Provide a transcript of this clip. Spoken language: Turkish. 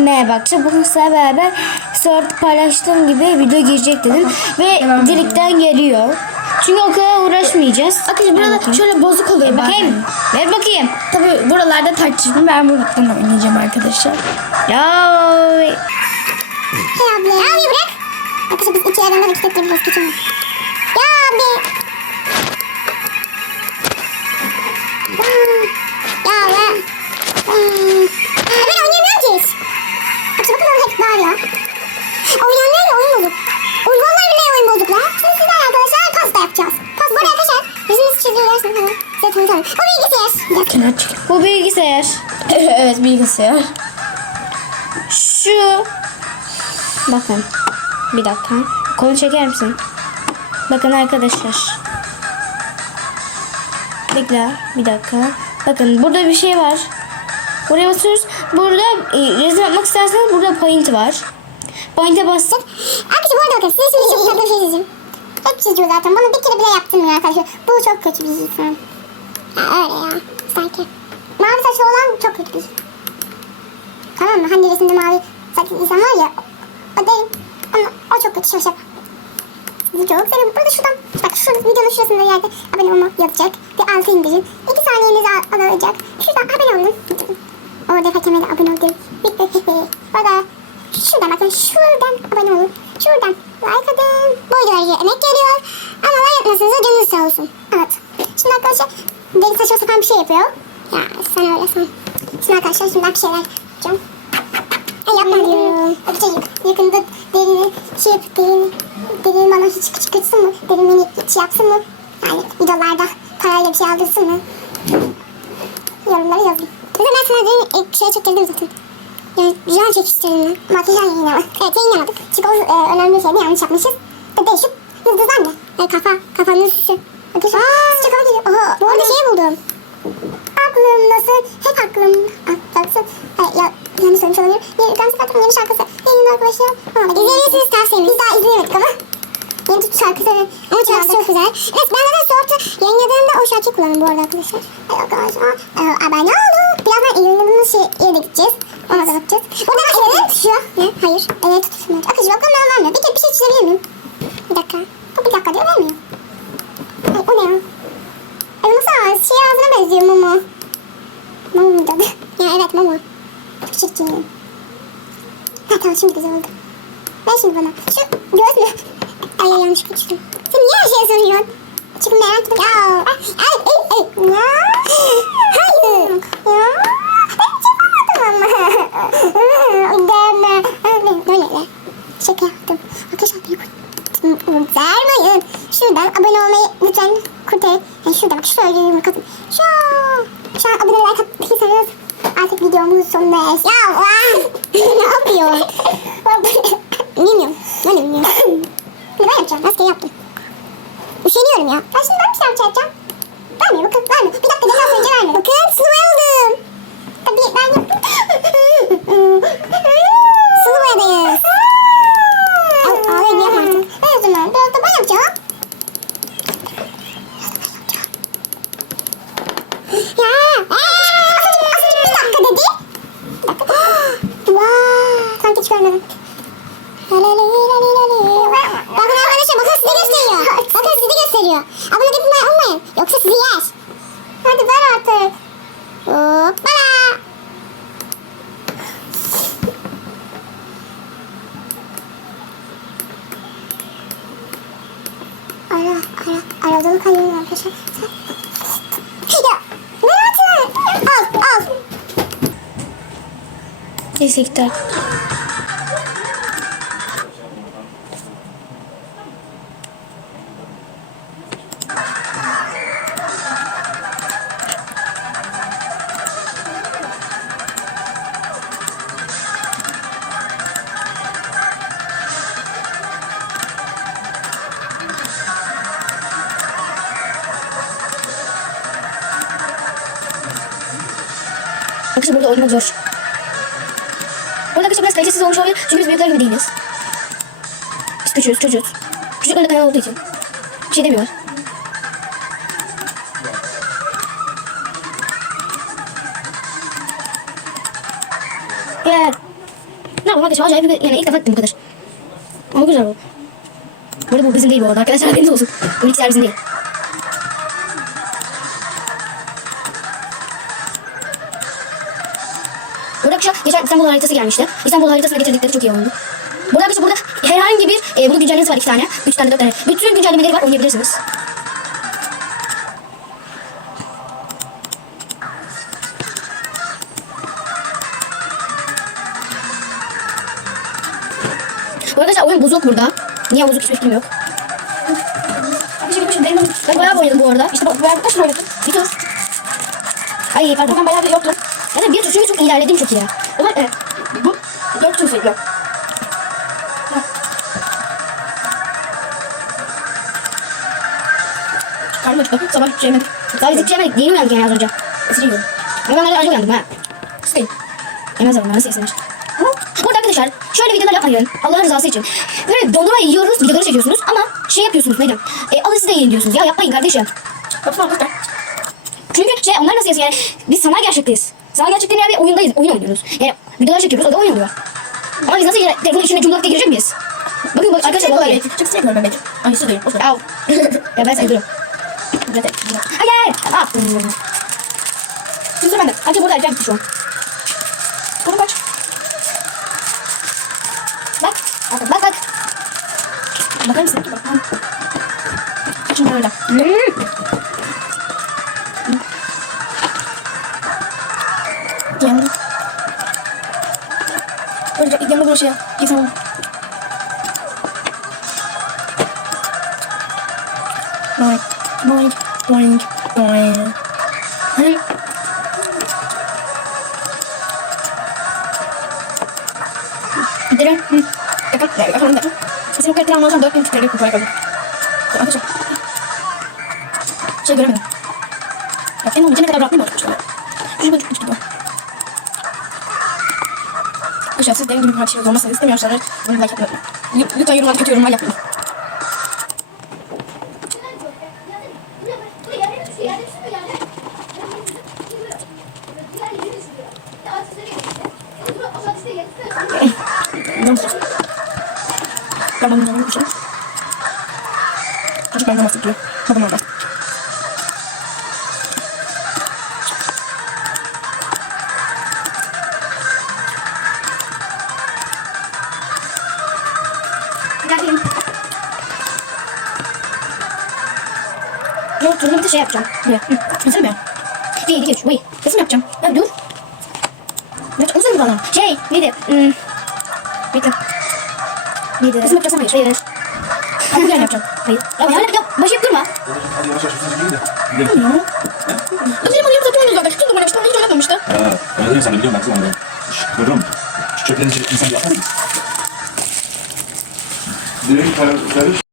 Merhaba arkadaşlar bugün sizlerle beraber Sword paylaştığım gibi video girecek dedim ve direkten geliyor. Çünkü o kadar uğraşmayacağız. Arkadaşlar burada şöyle bozuk oluyor Ver bakayım. Ver bakayım. Tabii buralarda tartışma ben buradan oynayacağım arkadaşlar. Ya Hey abla. Ya abi bırak. Arkadaşlar biz iki yerden hareket ettirebiliriz geçelim. Ya abi. Hmm. Oynayanlarla oyun bozuk. Uygulanlar bile oyun bozuk lan. Şimdi sizler arkadaşlar pasta yapacağız. Pasta böyle arkadaşlar. Yüzümüzü çiziyorlar. Size tanıtalım. Bu bilgisayar. Kenar çık. bu bilgisayar. evet bilgisayar. Şu. Bakın. Bir dakika. Konu çeker misin? Bakın arkadaşlar. Bekle. Bir dakika. Bakın burada bir şey var. Buraya basıyoruz. Burada e, resim yapmak isterseniz burada paint var. Paint'e bastık. Arkadaşlar bu arada bakın size şimdi çok tatlı bir. Hep çiziyor zaten. Bana bir kere bile yaptırmıyor arkadaşlar. Bu çok kötü bir insan. Ya öyle ya. Sanki. Mavi saçlı olan çok kötü bir. Tamam mı? Hani resimde mavi saçlı insan var ya. O değil. Ama o çok kötü şaşap. Sizi çok seviyorum. Burada şuradan, bak şu videonun şurasında yerde abone olma yazacak. Bir altı indirin. İki saniyenizi al- alacak. Şuradan abone olun. Orada Fatime de abone oldu. Bitti. Orada şuradan bakın şuradan abone olun. Şuradan like atın. Bu videoya emek geliyor. Ama like atmasanız canınız sağ olsun. Evet. Şimdi arkadaşlar deli saçma sapan bir şey yapıyor. Ya sen öyle san. Şimdi arkadaşlar şimdi ben bir şeyler yapacağım. Ay yapma diyorum. Öpeceğim. Yakında derini şey yap, derini, derini bana hiç kışkırtsın mı? Derin beni hiç yapsın mı? Yani videolarda parayla bir şey aldırsın mı? Yorumlara yazın. Zaten ben sana derin e, şey çektirdim zaten. Yani güzel çekiştirdim ben. Makyaj yayınlama. Evet yayınlamadık. Çünkü o e, önemli şeydi yanlış yapmışız. Ve değişik yıldızlar ne? E, kafa, kafanın süsü. Arkadaşlar sıcak hava geliyor. Oha, bu arada şey buldum. Aklım nasıl? Hep aklım atlaksın. E, ya yanlış söylemiş olabilirim. Yeni, Gamze Fatih'in yeni şarkısı. Yayın arkadaşlar. İzleyebilirsiniz tavsiyemiz. Biz daha izleyemedik ama. Yeni tuttu şarkısı. Ama şarkısı çok güzel. Evet ben zaten Sort'u yayınladığımda o şarkıyı kullandım bu arada arkadaşlar. Arkadaşlar. Abone olun. Birazdan yayınladığımız şey yere gideceğiz. Ona da bakacağız. Burada evet şu. Ne? Hayır. Evet tutuşmuyor. Arkadaşlar bakın ben vermiyor. Kere bir şey çizebilir miyim? Bir dakika. Bu bir dakika diyor vermiyor. Ay, o ne ya? Nasıl ağız? Şey ağzına benziyor Momo. Momo muydu adı? Ya evet Momo. Çok çirkin. Ha tamam şimdi güzel oldu. Ver şimdi bana. Şu göz mü? Ay ay yanlış kaçtım. Sen niye her şeye soruyorsun? Çünkü merak ettim. Ya. Ay ay ay. Ya. Hayır. Ya. Ben hiç yapamadım ama. Deme. Böyle. Şaka yaptım. Arkadaşlar bir Vermeyin. Şuradan abone olmayı lütfen kurtarın. Yani şurada bak şöyle yumruk atın. Şu an. Şu an abone like attıysanız artık videomuzun sonundayız. Ya ne yapıyor? bilmiyorum. Ben de bilmiyorum. Ben yapacağım. Rastgele yaptım. Üşeniyorum ya. Ben şimdi ben bir şey yapacağım. Vermiyor bakın vermiyor. Bir dakika biraz önce vermedi. Bakın sulu oldum. Tabii ben yaptım. sulu boyadayız. Al, ağlayayım yapma artık. Ben o zaman biraz da ben yapacağım. Ya. Azıcık, azıcık bir dakika dedi. Bir dakika. Vay. Sanki hiç görmedim. La la la la la la la. Bakın arkadaşlar bakın size gösteriyor. Bakın size gösteriyor. Abone gitmeyi olmayın. Yoksa sizi yer. Hadi ver artık. Hoppala. Ara ara aradan kayıyor arkadaşlar. Ya ver artık. Al al. Neyse. Arkadaşlar burada oynamak zor. Burada arkadaşlar biraz kalitesiz olmuş olabilir. Çünkü biz büyükler gibi değiliz. Biz küçüğüz, çocuğuz. Çocukların da kanal olduğu için. Bir şey demiyorlar. Gel. Ne yapalım arkadaşlar acayip bir yani ilk defa gittim bu kadar. Ama güzel bu. Bu arada bu bizim değil bu arada arkadaşlar haberiniz olsun. Bu bilgisayar bizim değil. Geçen İstanbul haritası gelmişti. İstanbul haritasına getirdikleri çok iyi oldu. Burada arkadaşlar burada herhangi bir e, bunun güncellemesi var iki tane. Üç tane dört tane. Bütün güncellemeleri var oynayabilirsiniz. Bu arkadaşlar oyun bozuk burada. Niye bozuk hiçbir fikrim yok. Ben bayağı oynadım bu arada. İşte bak bayağı kaç oynadım? Bir tur. Ay pardon. Ben bayağı bir yoktu. Yani bir tur çünkü çok ilerledim çok iyi. Evet. Bu dört tur sayılıyor. Karnım acıktı. Sabah hiçbir şey yemedim. Sadece hiçbir şey yemedik. Yeni uyandık yani az önce. Isırı yiyorum. Ama ben acı uyandım ha. Sıkayım. Yemezler onlar nasıl yesinler. Ama burada arkadaşlar şöyle videolar yapmayın. Allah rızası için. Böyle dondurma yiyoruz, videoları çekiyorsunuz ama şey yapıyorsunuz neydi? E, alın siz de yiyin diyorsunuz. Ya yapmayın kardeşim. Yapma arkadaşlar. Çünkü şey onlar nasıl yazıyor yani biz sanal gerçekteyiz. Sanal gerçekten yani oyundayız, oyun oynuyoruz. Yani videolar çekiyoruz, o da oyun oluyor. Ama biz nasıl yine telefonun içine diye girecek miyiz? Bakın bak arkadaşlar vallahi. Çok sevmiyorum Betül. Ay su ver. Al. ya ben sayılırım. Hayır. Al. Kusur bende. Hadi burada erken şu an. Bunu kaç. Bak. Bak bak bak. Bakar mısın? Bak. Şimdi öyle. Hmm. Böyle yanında böyle şey. İnsan. Boing. Boing. Boing. Boing. Hani Gidelim. Hı. yakın. Ya, yakın. yakın. Bizim kaliteli almazsan 4000 TL'lik kupaya kalır. Arkadaşlar. Şey göremedim. Bak en bitene kadar bırakmayayım arkadaşlar. Üç buçuk üç gibi. Bir şey olmasını bunu like yapmayı unutmayın. Lütfen yorumlarda kötü yorumlar yapmayın. Ben bunu geçeyim. Çocuk benden bahsediyor. Babam orada. Yok turnu bir de şey yapacağım. Buraya. Hı. Mi? Bir, iki, üç. Wait. Resim yapacağım. Ya dur. Ne? Onu söyle bana. Şey neydi? Hmm. Bekle. Neydi? Resim yapacağız ama Hayır. Hamburger yapacağım. Hayır. Ya hala ya başlayıp durma. Hadi yavaş yavaş hızlıca gidelim de. Gidelim. Ya. Bizim onu yapıp oynuyoruz zaten. Kim oynamıştı? Onu hiç oynamamıştı. Ha, değil mi sen de biliyorum ben kızım onu. Şşş, Görüyor musun? Şu çöplerin içi insan yapmaz mı? Direkt kardeş.